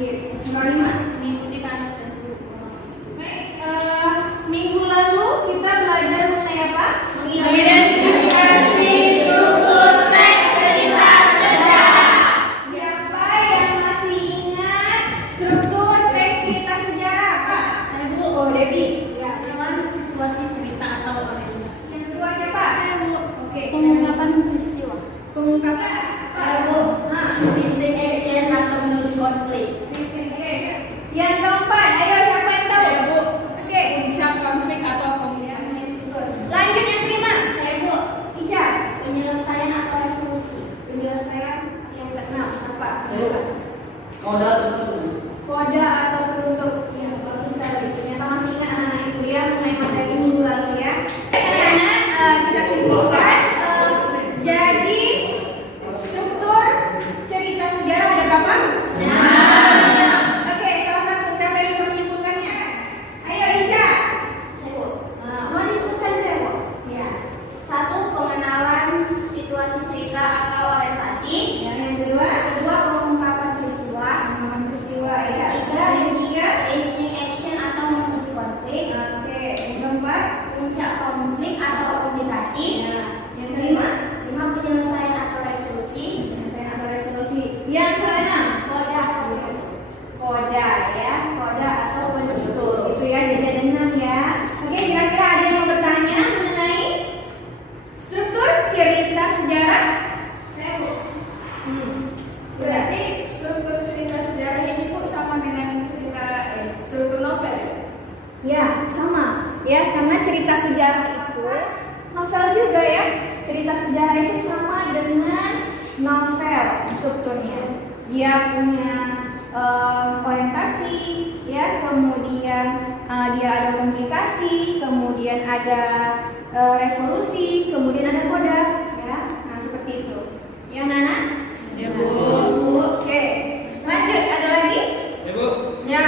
Nomor 5, mengikuti kasus dan baik, minggu lalu kita belajar mengenai apa? mengidentifikasi struktur teks cerita sejarah. Siapa yang masih ingat struktur teks cerita sejarah, Kak? Saya Bu. Oh, Debbie. Ya, pertama situasi cerita atau orientasi. Yang kedua siapa? Saya Bu. Oke. Pengungkapan peristiwa. Pengungkapan. Saya Bu. Missing action atau menuju konflik. Yang keempat, ayo siapa yang tahu? Saya Bu. Oke. Puncak konflik atau komunikasi. Lanjut yang kelima. Saya Bu, Ica. penyelesaian atau resolusi. Penyelesaian yang keenam apa? Koda tertentu. Koda atau penutup. Ya, bagus sekali. Ternyata masih ingat anak-anak itu ya mengenai materi minggu lalu ya. Anak-anak, kita simpulkan. Jadi struktur cerita sejarah ada berapa? Oke, salah satu siapa yang bisa menyimpulkannya? Ayo Ica. Saya Bu. Mau disebutkan saya Bu? Ya. Satu, pengenalan situasi cerita atau orientasi. Yang kedua, Kedua, pengungkapan peristiwa. pengalaman peristiwa ya. Ketiga, Yang ketiga, listening action atau menuju konflik. oke. Yang keempat, Puncak konflik atau komunikasi. ya. Yang kelima, Lima, penyelesaian atau resolusi. penyelesaian atau resolusi. Yang keenam, Koda. koda ya, koda atau penutup. Itu ya, jadi ada 6 ya. Oke, kira-kira ada yang mau bertanya mengenai struktur cerita sejarah? Saya Bu. Berarti struktur cerita sejarah ini Bu sama dengan cerita struktur novel. ya, sama. Ya, karena cerita sejarah itu novel juga ya. Cerita sejarah itu sama dengan novel strukturnya. Dia punya orientasi, ya, kemudian dia ada komunikasi, kemudian ada resolusi, kemudian ada koda, ya. Nah, seperti itu. Ya, Nana? Ya Bu. Oke. Lanjut, ada lagi? Ibu, Ya.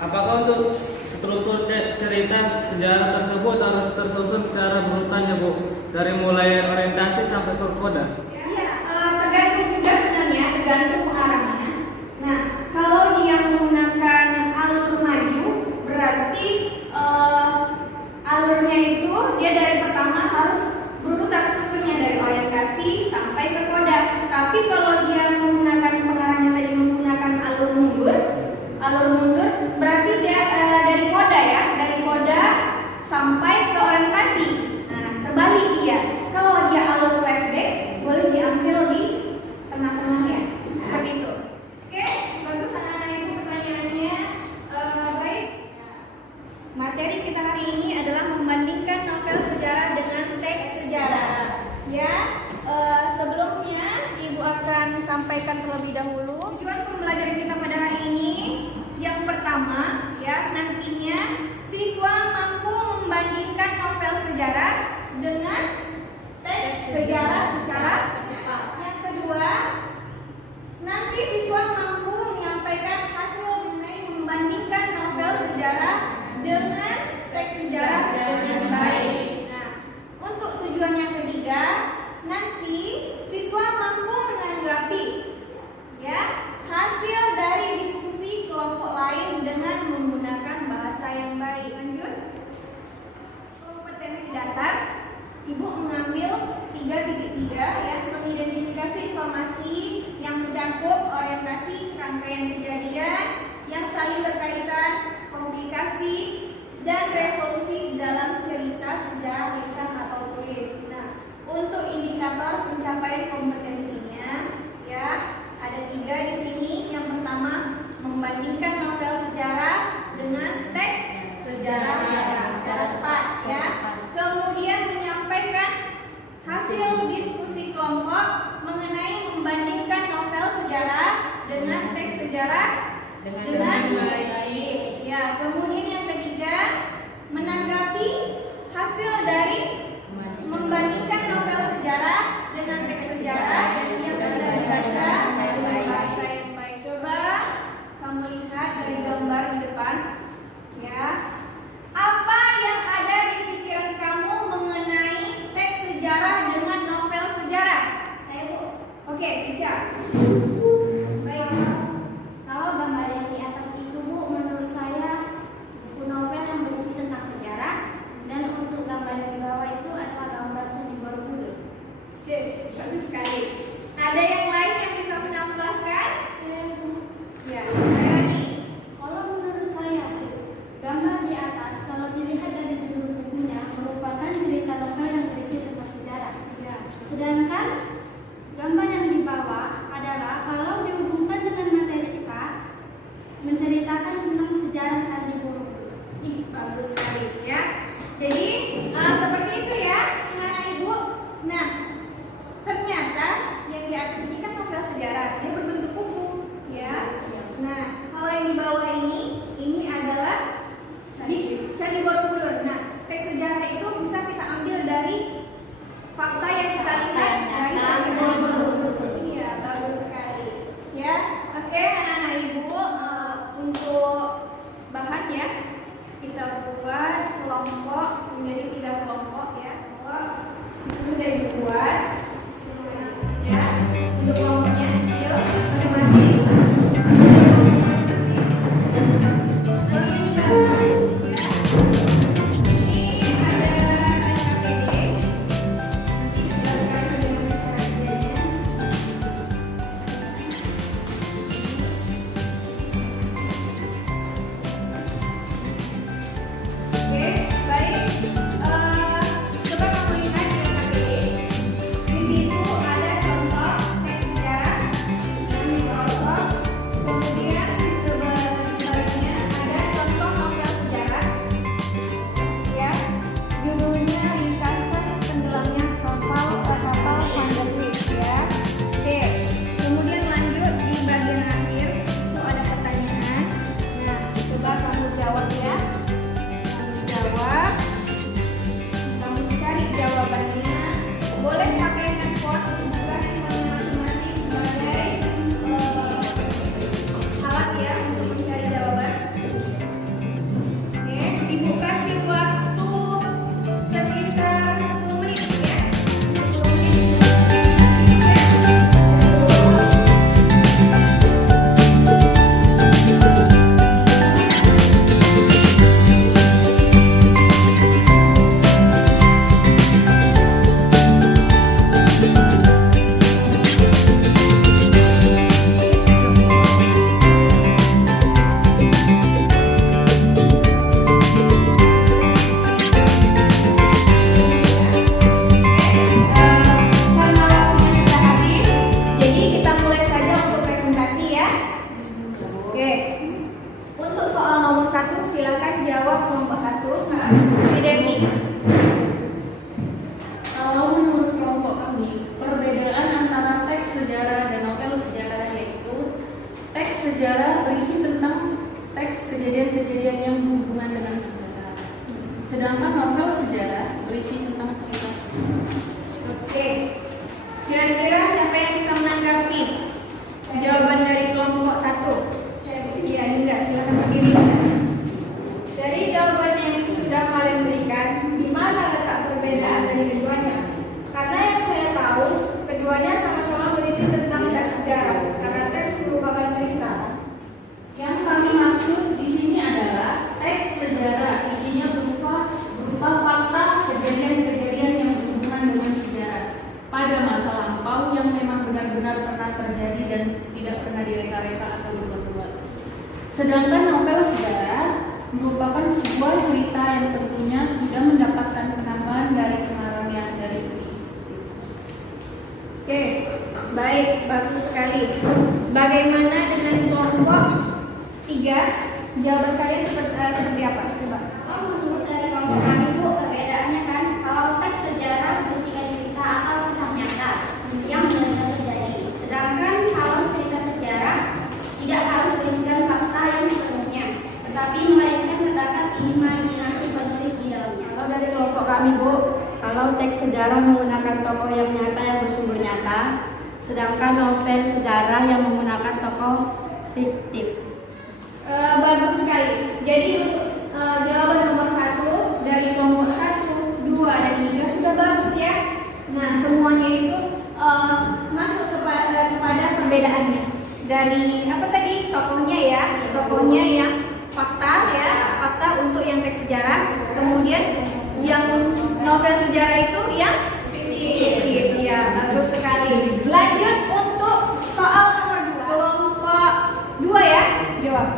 apakah untuk struktur cerita sejarah tersebut harus tersusun secara berurutan ya Bu? Dari mulai orientasi sampai ke koda? Iya, tergantung juga sebenarnya, tergantung pengarangnya. Nah, kalau dia menggunakan alur maju, berarti alurnya itu dia dari pertama harus berurutan strukturnya dari orientasi sampai ke koda. Tapi kalau dia menggunakan pengarangnya tadi menggunakan alur mundur berarti dia dari koda ya, dari koda sampai ke orientasi. Nah, terbalik dia. Kalau dia alur flashback, boleh diambil di tengah-tengah ya. Seperti itu. Oke, bagus anak-anak itu pertanyaannya. Baik. Materi kita hari ini adalah membandingkan novel sejarah dengan teks sejarah. Ya, sebelumnya Ibu akan sampaikan terlebih dahulu tujuan pembelajaran kita pada hari ini. Yang pertama, ya, nantinya siswa mampu membandingkan novel sejarah dengan teks sejarah secara cepat. Yang kedua, nanti siswa mampu menyampaikan hasil mengenai membandingkan novel sejarah dengan teks sejarah dengan baik. Nah, untuk tujuan yang ketiga, nanti siswa mampu menanggapi ya hasil dari diskusi kelompok lain dengan menggunakan bahasa yang baik. Lanjut. Kompetensi dasar, Ibu mengambil 3.3 ya, mengidentifikasi informasi yang mencakup orientasi rangkaian kejadian yang saling berkaitan, komplikasi, dan resolusi dalam cerita sejarah lisan atau tulis. Nah, untuk indikator pencapaian kompetensinya, ya ada 3 di sini. Yang pertama, membandingkan novel sejarah dengan teks sejarah secara cepat, ya. Kemudian menyampaikan hasil diskusi kelompok mengenai membandingkan novel sejarah dengan teks sejarah dengan baik. Ya, kemudian yang ketiga, menanggapi hasil dari membandingkan novel sejarah dengan teks sejarah yang sudah dibaca dengan bahasa yang baik. Coba kamu lihat dari gambar di depan, ya. Apa yang ada di pikiran kamu mengenai teks sejarah dengan novel sejarah? Saya Bu. Oke, Ica. Baik. Kalau gambar menceritakan tentang sejarah Candi Borobudur. Ih, bagus sekali ya. Jadi seperti itu ya, anak ibu. Nah, ternyata yang di atas ini kan novel sejarah, dia berbentuk buku ya. Nah, kalau yang di bawah ini adalah Candi Borobudur. Nah, teks sejarah itu bisa kita ambil dari fakta yang kita lihat dari Candi Borobudur. Iya, bagus sekali. Ya, oke anak-anak ibu, untuk bahan ya kita buat kelompok menjadi 3 kelompok ya. Di sini sudah dibuat ya. Untuk kelompoknya, yuk masing-masing. Sejarah berisi tentang teks kejadian-kejadian yang berhubungan dengan sejarah. Sedangkan novel sejarah berisi tentang cerita sejarah. Oke. Kira-kira siapa yang bisa menanggapi jawaban dari kelompok 1? Ya, enggak, silakan berdiri. Dari jawaban yang sudah kalian berikan, di mana letak perbedaan dari keduanya? Karena yang saya tahu, keduanya sama-sama berisi tentang teks sejarah, karena teks merupakan cerita. Yang kami maksud di sini adalah teks sejarah, isinya berupa fakta kejadian-kejadian yang berhubungan dengan sejarah pada masa lampau yang memang benar-benar pernah terjadi dan tidak pernah direka-reka atau dibuat-buat. Sedangkan novel sejarah merupakan sebuah cerita yang tentunya sudah mendapatkan penambahan dari pengarangnya dari segi isi. Oke, baik, bagus sekali. Bagaimana dengan kelompok 3? Jawaban kalian seperti apa? Coba. Kalau menurut dari kelompok kami Bu, perbedaannya kan kalau teks sejarah berisikan cerita atau kisah nyata yang benar-benar terjadi. Sedangkan kalau cerita sejarah tidak harus berisikan fakta yang sepenuhnya, tetapi melainkan terdapat imajinasi penulis di dalamnya. Kalau dari kelompok kami Bu, kalau teks sejarah menggunakan tokoh yang nyata yang bersumber nyata, sedangkan novel sejarah yang menggunakan tokoh fiktif. Bagus sekali. Jadi untuk jawaban nomor 1 dari kelompok 1, 2, dan 3 sudah bagus ya. Nah, semuanya itu masuk kepada perbedaannya. Dari apa tadi? Tokohnya ya. Tokohnya yang fakta ya, fakta untuk yang teks sejarah. Kemudian yang novel sejarah itu yang fiktif. Ya, bagus sekali. Lanjut untuk soal nomor 2. Kelompok 2 ya. Jawab.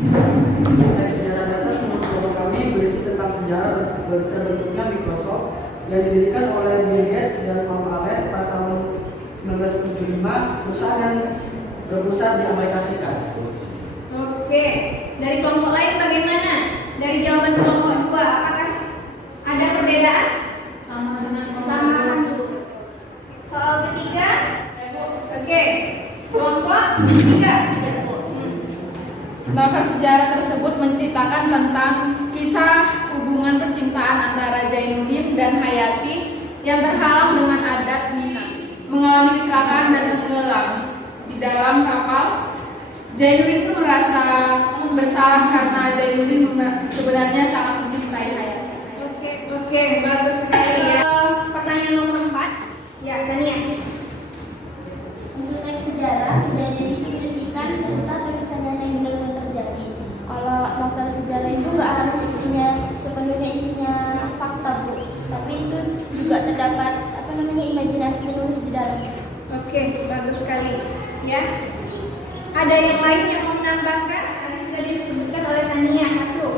Teks sejarah di atas menurut kelompok kami berisi tentang sejarah terbentuknya Microsoft yang didirikan oleh Bill Gates dan Tom Allen pada tahun 1975, perusahaan yang berpusat di Amerika Serikat. Oke, dari kelompok lain bagaimana? Dari jawaban kelompok 2, apakah ada perbedaan? Sama dengan Sama Soal ketiga? Oke, kelompok 3. Novel sejarah tersebut menceritakan tentang kisah hubungan percintaan antara Zainuddin dan Hayati yang terhalang dengan adat Minang, mengalami kecelakaan dan tenggelam di dalam kapal. Zainuddin pun merasa bersalah karena Zainuddin sebenarnya sangat mencintai Hayati. Oke, bagus sekali ya. Pertanyaan nomor 4. Ya, Tania. Untuk teks sejarah, kejadian itu berisikan cerita atau kisah nyata yang benar-benar terjadi. Kalau novel sejarah itu nggak harus sepenuhnya isinya fakta, Bu. Tapi itu juga terdapat imajinasi penulis di dalamnya. Oke, bagus sekali. Ya. Ada yang lain yang mau menambahkan? Tadi sudah disebutkan oleh Tania 1.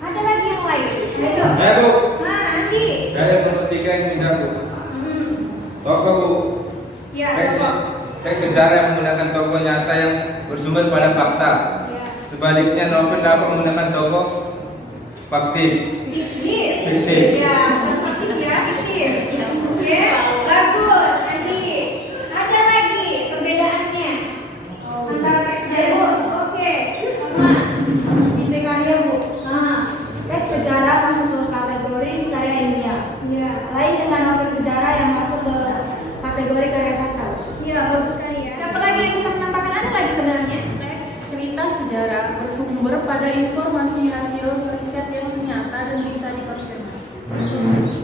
Ada lagi yang lain? Ayo. Ya Bu, Nah, Andi. saya nomor 3 ini tidak Bu. Tokoh Bu, Ya, teks sejarah yang menggunakan tokoh nyata yang bersumber pada fakta. Ya. Sebaliknya novel dapat menggunakan tokoh fiktif. Fiktif. Ya, fiktif ya, fiktif. Oke, bagus. Andi. Ada lagi perbedaannya antara teks sejarah. Oke, sama. Inti karya Bu. Nah, Teks sejarah masuk ke kategori karya ilmiah. ya. Lain dengan novel sejarah yang masuk ke kategori karya sastra. Iya, bagus sekali ya. Siapa lagi yang bisa menambahkan? Ada lagi sebenarnya? Cerita sejarah bersumber pada informasi hasil riset yang nyata dan bisa dikonfirmasi.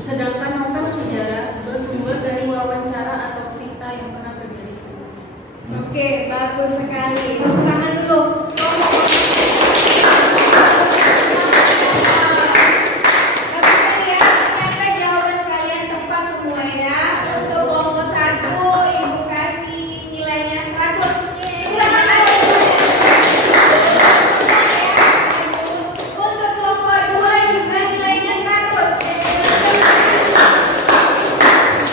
Sedangkan novel sejarah bersumber dari wawancara atau cerita yang pernah terjadi sebelumnya. Oke, bagus sekali. Tepuk tangan dulu. Bagus sekali ya. Ternyata jawaban kalian tepat semua ya. Untuk kelompok 1, Ibu kasih nilainya 100. Terima kasih. Untuk kelompok 2 juga nilainya 100.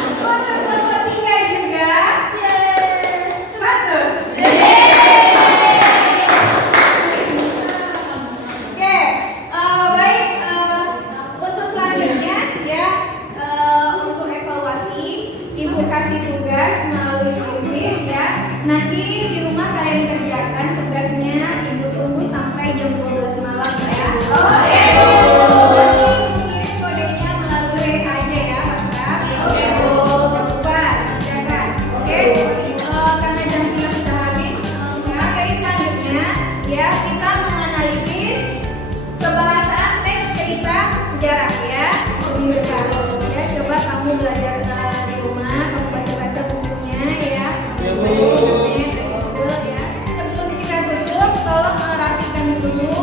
Untuk kelompok 3 juga 100. Oke, baik. Untuk selanjutnya ya, untuk evaluasi, Ibu kasih tugas melalui diskusi ya. Nanti di rumah kalian kerjakan tugasnya. Ibu tunggu sampai jam 12 malam ya. Oke. Nanti mungkin kodenya melalui aja ya, WhatsApp. Oke, Bu. Jangan lupa kerjakan. Oke. Karena jam kita sudah habis, materi selanjutnya ya kita menganalisis pembahasan teks cerita sejarah ya. Ya, coba kamu belajar di rumah, kamu baca-baca bukunya ya. Sebelum kita tutup, tolong rapikan dulu